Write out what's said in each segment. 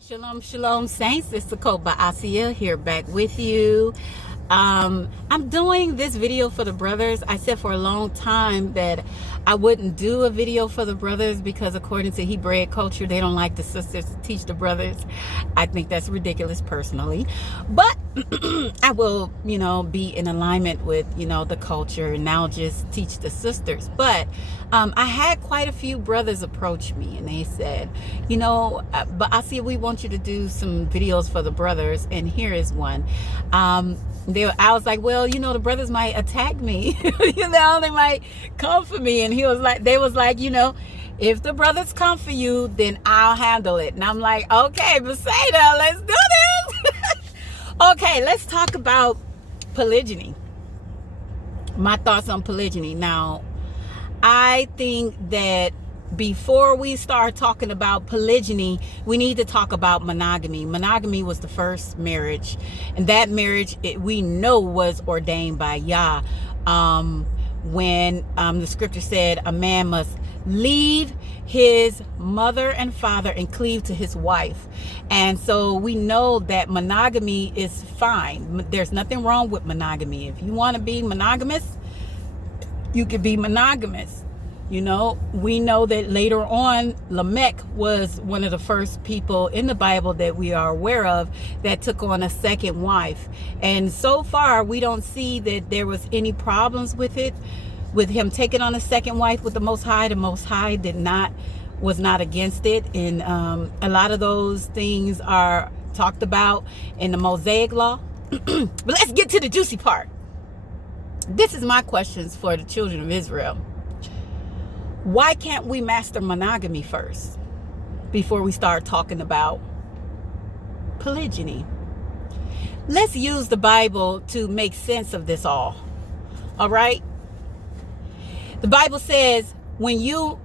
Shalom, shalom, saints. It's the Bahahseyah here back with you. I'm doing this video for the brothers. I said for a long time that I wouldn't do a video for the brothers because according to Hebraic culture, they don't like the sisters to teach the brothers. I think that's ridiculous personally. But I will, be in alignment with, the culture and now just teach the sisters. But I had quite a few brothers approach me and they said, Bahahseyah, we want you to do some videos for the brothers. And here is one. I was like, well, the brothers might attack me. They might come for me. And they was like, if the brothers come for you, then I'll handle it. And I'm like, okay, Bahahseyah, let's do this. Okay, let's talk about polygyny. My thoughts on polygyny. Now, I think that before we start talking about polygyny, we need to talk about monogamy. Monogamy was the first marriage, and that marriage we know was ordained by Yah. When the scripture said a man must leave his mother and father and cleave to his wife. And so we know that monogamy is fine. There's nothing wrong with monogamy. If you want to be monogamous, you can be monogamous. We know that later on, Lamech was one of the first people in the Bible that we are aware of that took on a second wife. And so far, we don't see that there was any problems with it, with him taking on a second wife with the Most High. The Most High was not against it. And a lot of those things are talked about in the Mosaic Law. But let's get to the juicy part. This is my questions for the children of Israel. Why can't we master monogamy first before we start talking about polygyny? Let's use the Bible to make sense of this all. All right? The Bible says when you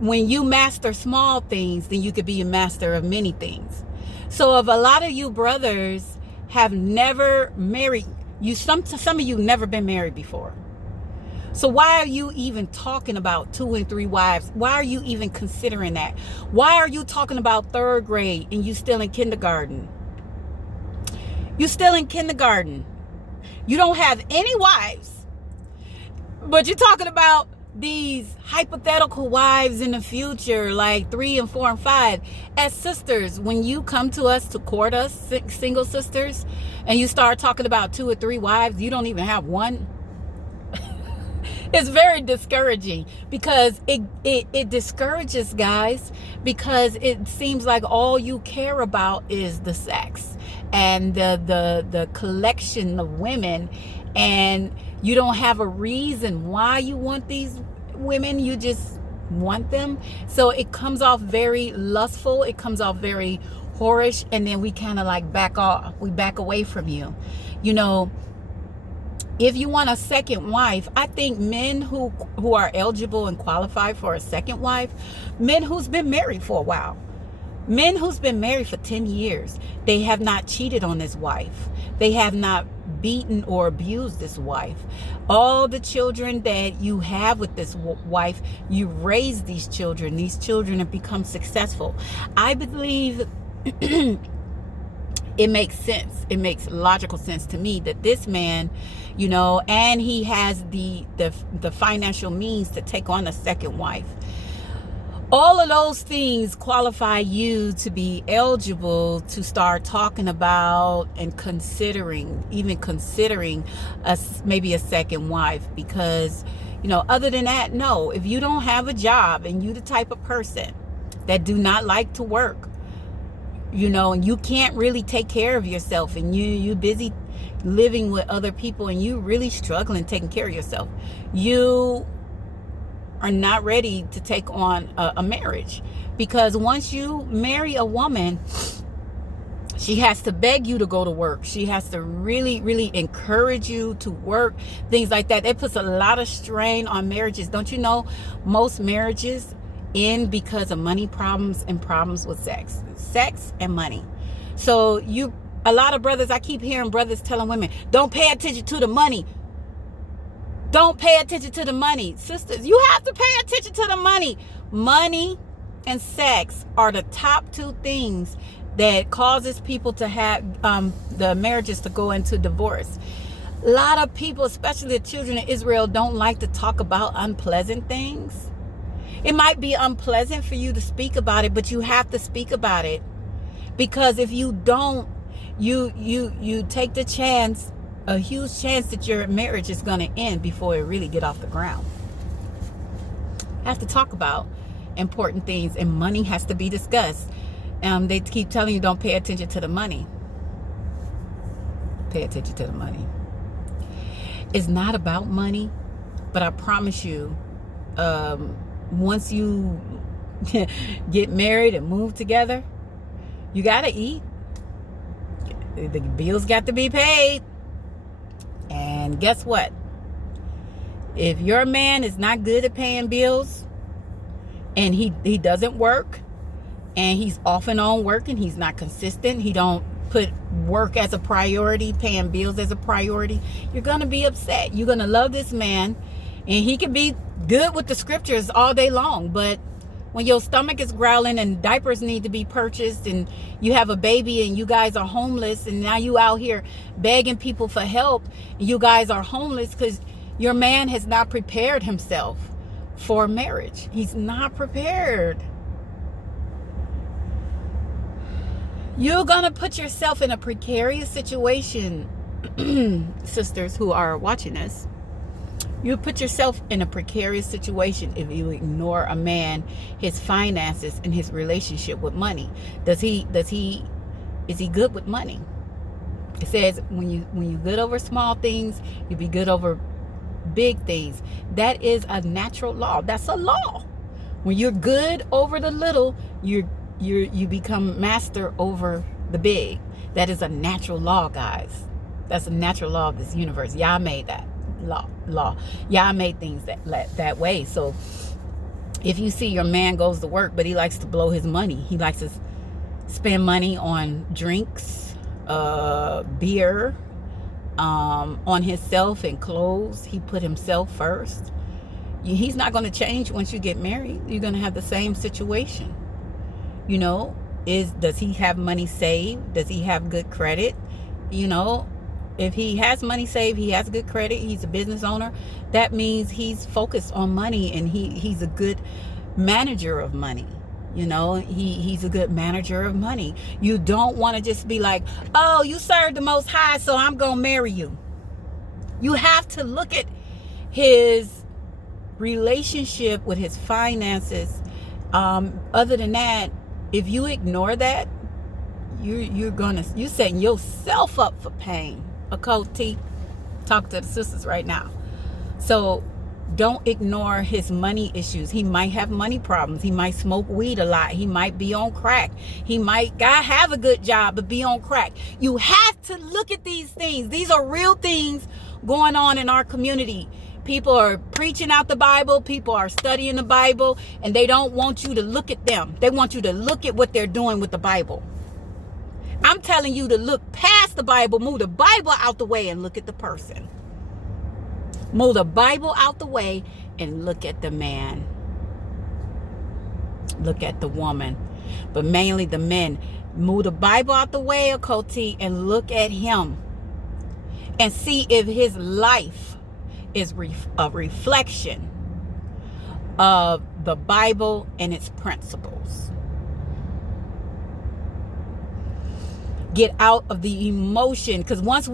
master small things, then you could be a master of many things. So if a lot of you brothers have never married, some of you never been married before. So why are you even talking about 2 and 3 wives? Why are you even considering that? Why are you talking about 3rd grade and you still in kindergarten? You still in kindergarten. You don't have any wives. But you're talking about these hypothetical wives in the future, like 3 and 4 and 5. As sisters, when you come to us to court us, single sisters, and you start talking about 2 or 3 wives, you don't even have one. It's very discouraging because it discourages guys because it seems like all you care about is the sex and the collection of women, and you don't have a reason why you want these women. You just want them. So it comes off very lustful. It comes off very whorish, and then we kind of like back off. We back away from you. If you want a second wife, I think men who are eligible and qualified for a second wife, men who's been married for a while, men who's been married for 10 years, they have not cheated on this wife. They have not beaten or abused this wife. All the children that you have with this wife, you raise these children. These children have become successful. I believe it makes sense. It makes logical sense to me that this man, and he has the financial means to take on a second wife. All of those things qualify you to be eligible to start talking about and even considering maybe a second wife. Because, other than that, no. If you don't have a job and you the type of person that do not like to work, and you can't really take care of yourself, and you busy living with other people, and you really struggling taking care of yourself, you are not ready to take on a marriage. Because once you marry a woman, she has to beg you to go to work. She has to really, really encourage you to work, things like that. It puts a lot of strain on marriages. Don't you know most marriages end because of money problems and problems with sex and money? So a lot of brothers, I keep hearing brothers telling women, don't pay attention to the money. Don't pay attention to the money. Sisters, you have to pay attention to the money. Money and sex are the top two things that causes people to have the marriages to go into divorce. A lot of people, especially the children of Israel, don't like to talk about unpleasant things. It might be unpleasant for you to speak about it, but you have to speak about it, because if you don't, you take the chance, a huge chance, that your marriage is going to end before it really get off the ground. Have to talk about important things, and money has to be discussed. They keep telling you, don't pay attention to the money. Pay attention to the money. It's not about money, but I promise you, once you get married and move together, you got to eat. The bills got to be paid. And guess what? If your man is not good at paying bills, and he doesn't work, and he's off and on working, he's not consistent, he don't put work as a priority, paying bills as a priority, you're going to be upset. You're going to love this man, and he can be good with the scriptures all day long, but when your stomach is growling and diapers need to be purchased, and you have a baby and you guys are homeless, and now you out here begging people for help, and you guys are homeless because your man has not prepared himself for marriage. He's not prepared. You're going to put yourself in a precarious situation, sisters who are watching this. You put yourself in a precarious situation if you ignore a man, his finances, and his relationship with money. Is he good with money? It says when you good over small things, you be good over big things. That is a natural law. That's a law. When you're good over the little, you become master over the big. That is a natural law, guys. That's a natural law of this universe. Y'all made that law. Y'all made things that way. So if you see your man goes to work, but he likes to blow his money, he likes to spend money on drinks, beer, on himself and clothes. He put himself first. He's not going to change once you get married. You're going to have the same situation. You know, does he have money saved? Does he have good credit? You know, if he has money saved, he has good credit, he's a business owner, that means he's focused on money, and he's a good manager of money. You know, he's a good manager of money. You don't want to just be like, oh, you serve the Most High, so I'm going to marry you. You have to look at his relationship with his finances. Other than that, if you ignore that, you're setting yourself up for pain. Occult T, talk to the sisters right now. So don't ignore his money issues. He might have money problems. He might smoke weed a lot. He might be on crack. He might have a good job but be on crack. You have to look at these things. These are real things going on in our community. People are preaching out the Bible. People are studying the Bible, and they don't want you to look at them. They want you to look at what they're doing with the Bible. I'm telling you to look past the Bible, move the Bible out the way, and look at the person. Move the Bible out the way and look at the man. Look at the woman. But mainly the men. Move the Bible out the way, Occult T, and look at him. And see if his life is a reflection of the Bible and its principles. Get out of the emotion, because once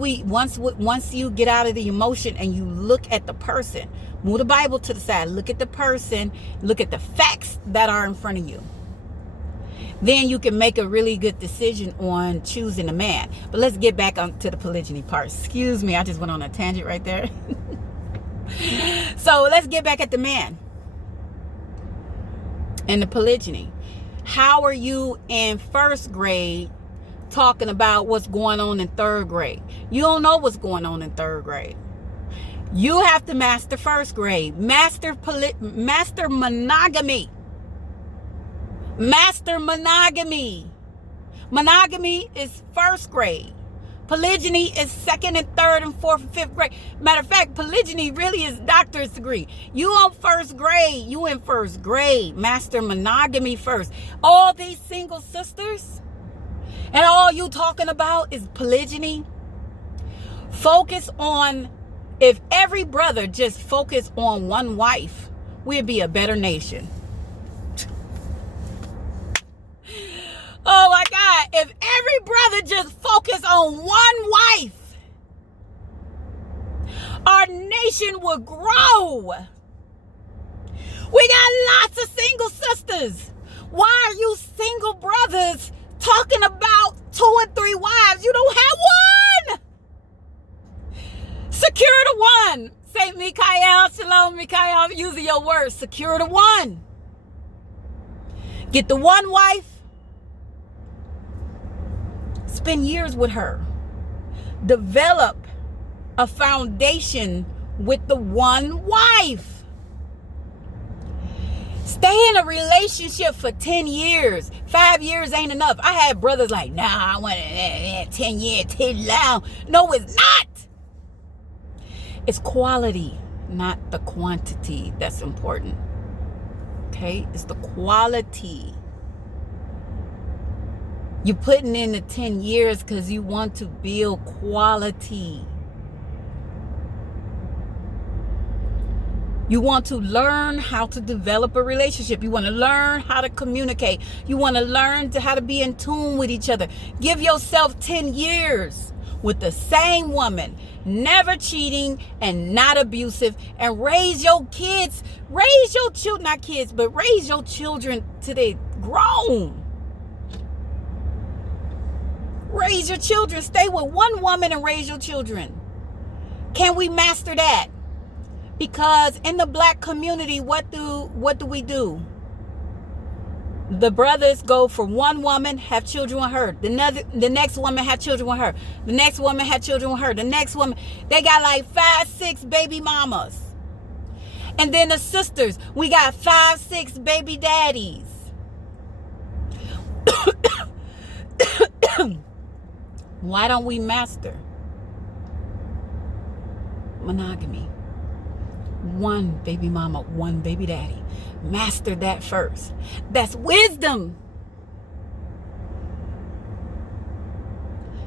you get out of the emotion and you look at the person, move the Bible to the side, look at the person, look at the facts that are in front of you, then you can make a really good decision on choosing a man. But let's get back to the polygyny part. Excuse me, I just went on a tangent right there. So let's get back at the man and the polygyny. How are you in first grade talking about what's going on in third grade? You don't know what's going on in third grade. You have to master first grade. Master monogamy. Master monogamy. Monogamy is first grade. Polygyny is second and third and fourth and fifth grade. Matter of fact, polygyny really is doctorate degree. You on first grade. You in first grade. Master monogamy first. All these single sisters and all you talking about is polygyny. Focus on, if every brother just focus on one wife, we'd be a better nation. Oh my God, if every brother just focus on one wife, our nation would grow. We got lots of single sisters. Why are you single brothers talking about 2 and 3 wives? You don't have one. Secure the one. Say, Mikael, shalom, Mikael, I'm using your words. Secure the one. Get the one wife. Spend years with her. Develop a foundation with the one wife. Stay in a relationship for 10 years. 5 years ain't enough. I had brothers like, nah, I want 10 years, 10 long. No, it's not. It's quality, not the quantity that's important. Okay? It's the quality. You're putting in the 10 years because you want to build quality. You want to learn how to develop a relationship. You want to learn how to communicate. You want to learn how to be in tune with each other. Give yourself 10 years with the same woman, never cheating and not abusive, and raise your kids, raise your children, not kids, but raise your children till they grown. Raise your children. Stay with one woman and raise your children. Can we master that? Because in the black community, what do we do? The brothers go for one woman, have children with her. The next woman have children with her. The next woman have children with her. The next woman, they got like 5, 6 baby mamas. And then the sisters, we got 5, 6 baby daddies. Why don't we master monogamy? One baby mama, one baby daddy. Master that first. That's wisdom.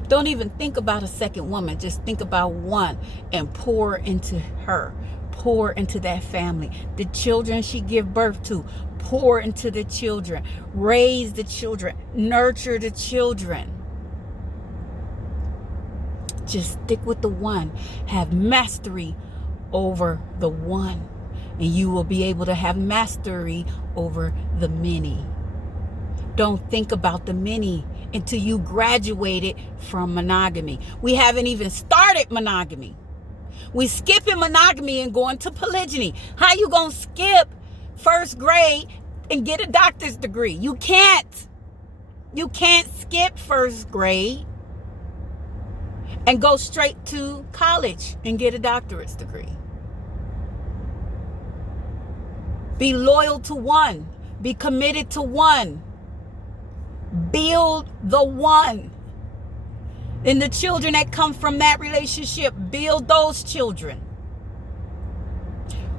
Don't even think about a second woman. Just think about one and pour into her. Pour into that family. The children she give birth to, pour into the children. Raise the children. Nurture the children. Just stick with the one. Have mastery over the one. And you will be able to have mastery over the many. Don't think about the many until you graduated from monogamy. We haven't even started monogamy. We skipping monogamy and going to polygyny. How you gonna skip first grade and get a doctor's degree? You can't. You can't skip first grade and go straight to college and get a doctorate degree. Be loyal to one. Be committed to one. Build the one. And the children that come from that relationship, build those children.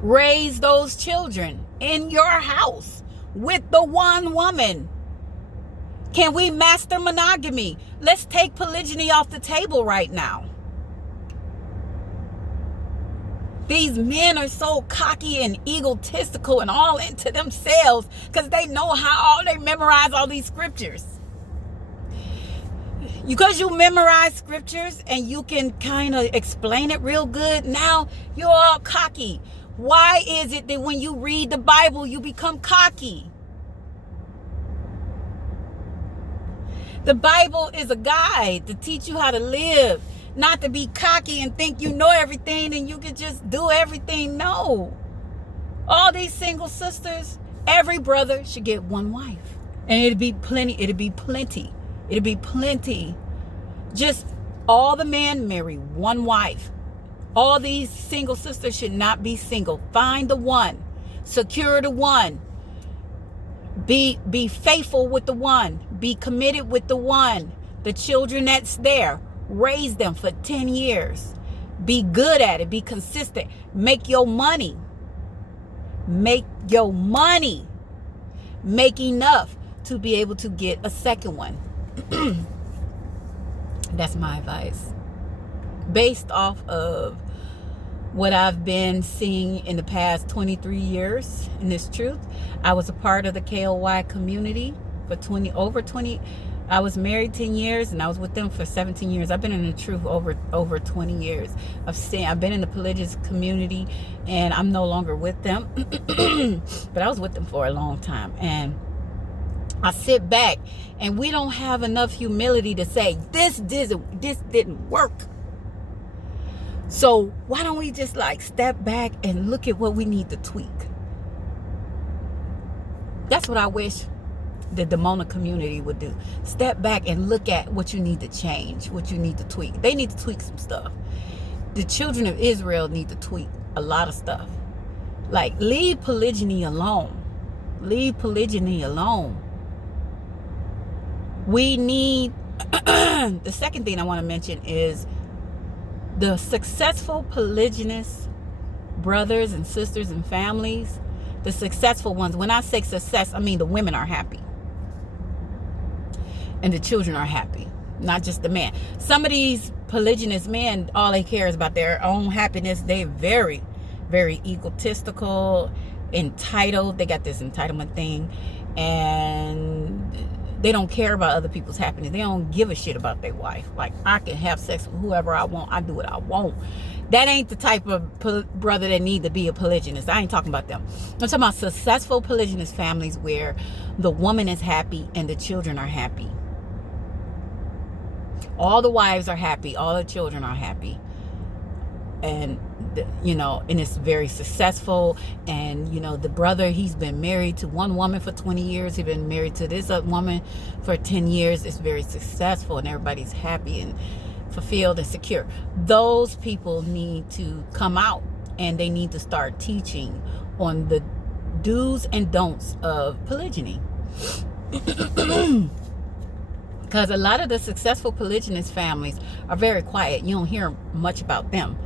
Raise those children in your house with the one woman. Can we master monogamy? Let's take polygyny off the table right now. These men are so cocky and egotistical and all into themselves because they know they memorize all these scriptures. Because you memorize scriptures and you can kind of explain it real good, now you're all cocky. Why is it that when you read the Bible, you become cocky? The Bible is a guide to teach you how to live. Not to be cocky and think you know everything and you can just do everything. No. All these single sisters, every brother should get one wife. And it'd be plenty. It'd be plenty. It'd be plenty. Just all the men marry one wife. All these single sisters should not be single. Find the one. Secure the one. Be faithful with the one. Be committed with the one. The children that's there. Raise them for 10 years. Be good at it. Be consistent. Make your money. Make your money. Make enough to be able to get a second one. That's my advice. Based off of what I've been seeing in the past 23 years in this truth. I was a part of the KOY community for over 20. I was married 10 years and I was with them for 17 years. I've been in the truth over 20 years. I've been in the religious community and I'm no longer with them. But I was with them for a long time. And I sit back and we don't have enough humility to say, this didn't work. So why don't we just step back and look at what we need to tweak? That's what I wish the Demona community would do. Step back and look at what you need to change, what you need to tweak. They need to tweak some stuff. The children of Israel need to tweak a lot of stuff. Leave polygyny alone. Leave polygyny alone. We need, the second thing I want to mention is the successful polygynous brothers and sisters and families, the successful ones. When I say success, I mean the women are happy. And the children are happy. Not just the man. Some of these polygynous men, all they care is about their own happiness. They're very, very egotistical, entitled. They got this entitlement thing. And they don't care about other people's happiness. They don't give a shit about their wife. I can have sex with whoever I want. I do what I want. That ain't the type of brother that need to be a polygynist. I ain't talking about them. I'm talking about successful polygynous families where the woman is happy and the children are happy. All the wives are happy. All the children are happy. And, and it's very successful. And, the brother, he's been married to one woman for 20 years. He's been married to this other woman for 10 years. It's very successful and everybody's happy and fulfilled and secure. Those people need to come out and they need to start teaching on the do's and don'ts of polygyny. Because a lot of the successful polygynous families are very quiet. You don't hear much about them.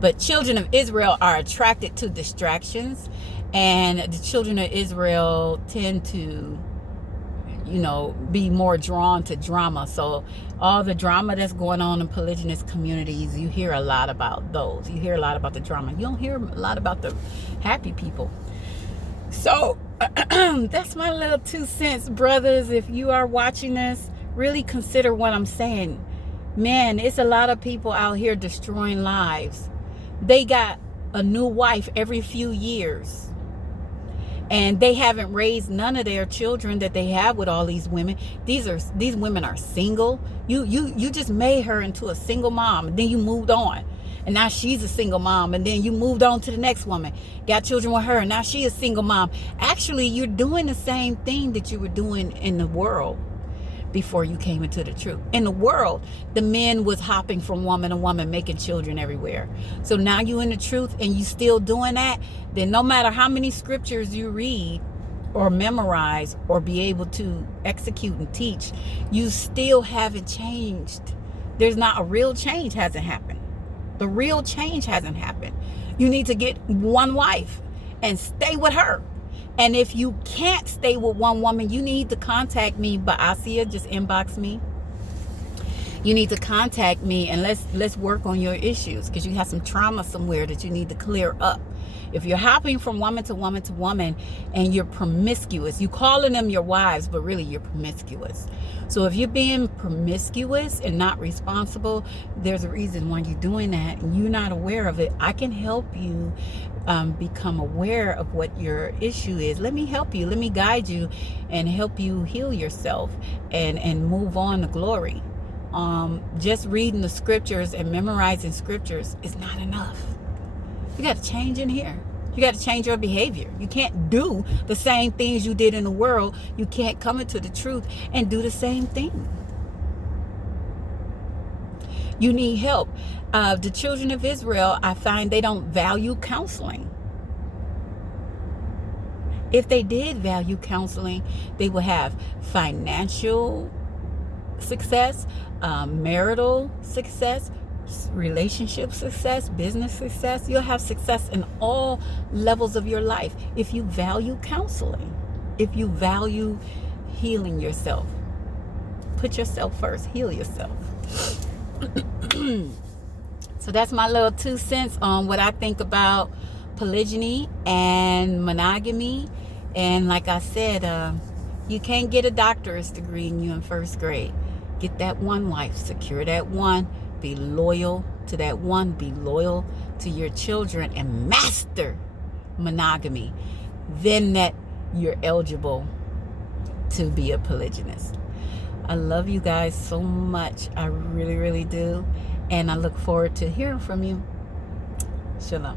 But children of Israel are attracted to distractions. And the children of Israel tend to, be more drawn to drama. So all the drama that's going on in polygynous communities, you hear a lot about those. You hear a lot about the drama. You don't hear a lot about the happy people. So that's my little 2 cents, brothers. If you are watching this, really consider what I'm saying. Man, it's a lot of people out here destroying lives. They got a new wife every few years. And they haven't raised none of their children that they have with all these women. These women are single. You just made her into a single mom, and then you moved on. And now she's a single mom, and then you moved on to the next woman. Got children with her, and now she's a single mom. Actually, you're doing the same thing that you were doing in the world before you came into the truth. In the world, the men was hopping from woman to woman, making children everywhere. So now you in the truth and you still doing that, then no matter how many scriptures you read or memorize or be able to execute and teach, you still haven't changed. There's not a real change hasn't happened. The real change hasn't happened. You need to get one wife and stay with her. And if you can't stay with one woman, you need to contact me. Bahahseyah, just inbox me. You need to contact me and let's work on your issues, because you have some trauma somewhere that you need to clear up. If you're hopping from woman to woman to woman and you're promiscuous, you calling them your wives, but really you're promiscuous. So if you're being promiscuous and not responsible, there's a reason why you're doing that and you're not aware of it. I can help you become aware of what your issue is. Let me help you. Let me guide you and help you heal yourself and move on to glory. Just reading the scriptures and memorizing scriptures is not enough. You got to change in here. You got to change your behavior. You can't do the same things you did in the world. You can't come into the truth and do the same thing. You need help. The children of Israel, I find they don't value counseling. If they did value counseling, they would have financial success, marital success, relationship success, business success. You'll have success in all levels of your life if you value counseling, if you value healing yourself. Put yourself first. Heal yourself. So that's my little 2 cents on what I think about polygyny and monogamy. And like I said, you can't get a doctorate degree and you in 1st grade. Get that one wife. Secure that one. Be loyal to that one. Be loyal to your children and master monogamy. Then that you're eligible to be a polygynist. I love you guys so much. I really, really do. And I look forward to hearing from you. Shalom.